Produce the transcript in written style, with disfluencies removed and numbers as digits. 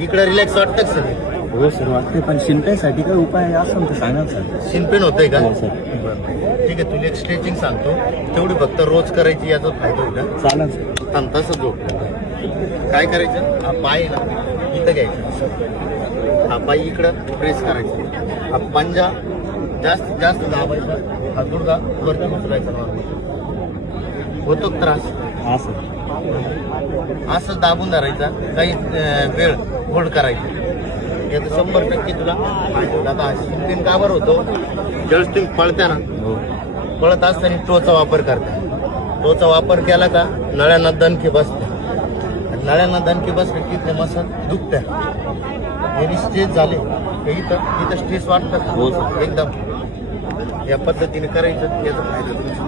इकडे रिलॅक्स वाटतं का सर? हो सर वाटते, पण शिंप्यासाठी काय उपाय असेल तर सांगा सर. शिनपेन होतंय का? हो सर. बरं ठीक आहे, तुला एक स्ट्रेचिंग सांगतो, तेवढी फक्त रोज करायची, याचा फायदा होईल का? चालेल सर. तसं झोप काय करायचं, हा पाय ना इथं घ्यायचा, हा पाय इकडं प्रेस करायचा, हा पंजा जास्तीत जास्त दाबायचा, हा गुडघा वरती उचलायचा नॉर्मल. होतो का त्रास? हा सर. असं दाबून धरायचा, काही वेळ होल्ड करायचं, याचं 100% तुला फायदा होईल. आता शिनपेन का बरं होतो, ज्यावेळेस तुम्ही पळत्या ना, हो पळत असताना टोचा वापर करता, टोचा वापर केला का नळ्यांना दणके बसते, नळ्यांना दणके बसले की ते मसल दुखत्या, यांनी स्ट्रेस झाले इथं स्ट्रेस वाटतं हो सर. एकदम. या पद्धतीने करायचं, याचा फायदा तुम्ही